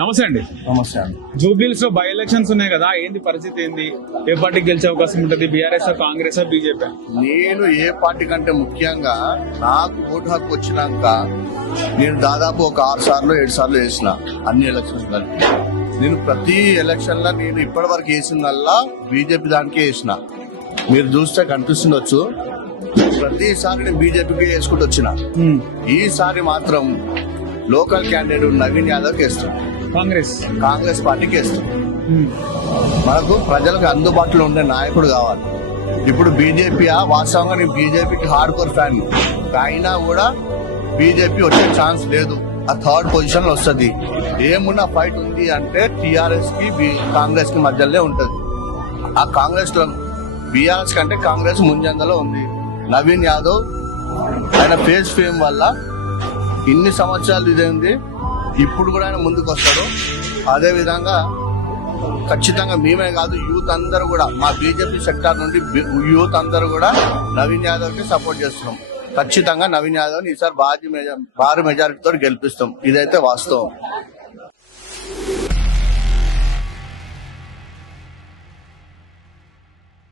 నమస్తే అండి. నమస్తే అండి. జూబ్లీస్లో బై ఎలక్షన్స్ ఉన్నాయి కదా ఏంది పరిస్థితి ఏంది? ఏ పార్టీకి గెలిచే అవకాశం ఉంటుంది? బీఆర్ఎస్ కాంగ్రెస్ బీజేపీ నేను ఏ పార్టీ కంటే ముఖ్యంగా నాకు ఓటు హక్కు వచ్చినాక నేను దాదాపు ఒక ఆరు సార్లు ఏడు సార్లు వేసిన అన్ని ఎలక్షన్స్ కలిపి నేను ప్రతి ఎలక్షన్లో నేను ఇప్పటి వరకు వేసిందల్లా బీజేపీ దానికే వేసిన. మీరు చూస్తే కనిపిస్తుండొచ్చు ప్రతిసారి నేను బీజేపీకి వేసుకుంటూ వచ్చిన. ఈసారి మాత్రం లోకల్ క్యాండిడేట్ నవీన్ యాదవ్కి వేస్తాం కాంగ్రెస్. కాంగ్రెస్ పార్టీకి వేస్తాం మనకు ప్రజలకు అందుబాటులో ఉండే నాయకుడు కావాలి. ఇప్పుడు బీజేపీ వాస్తవంగా నేను బీజేపీకి హార్డ్ కోర్ ఫ్యాన్ అయినా కూడా బీజేపీ వచ్చే ఛాన్స్ లేదు. ఆ థర్డ్ పొజిషన్లో వస్తుంది. ఏమున్నా ఫైట్ ఉంది అంటే టిఆర్ఎస్కి కాంగ్రెస్కి మధ్యలో ఉంటది. ఆ కాంగ్రెస్లో బీఆర్ఎస్ కంటే కాంగ్రెస్ ముంజందలో ఉంది. నవీన్ యాదవ్ ఆయన ఫేస్ ఫేమ్ వల్ల ఇన్ని సంవత్సరాలు ఇదైంది ఇప్పుడు కూడా ఆయన ముందుకు వస్తాడు. అదే విధంగా ఖచ్చితంగా మేమే కాదు యూత్ అందరూ కూడా మా బీజేపీ సెక్టార్ నుండి యూత్ అందరూ కూడా నవీన్ యాదవ్కి సపోర్ట్ చేస్తున్నాం. ఖచ్చితంగా నవీన్ యాదవ్ ఈసారి భారీ మెజార్ భారీ మెజారిటీతో గెలిపిస్తాం. ఇదైతే వాస్తవం.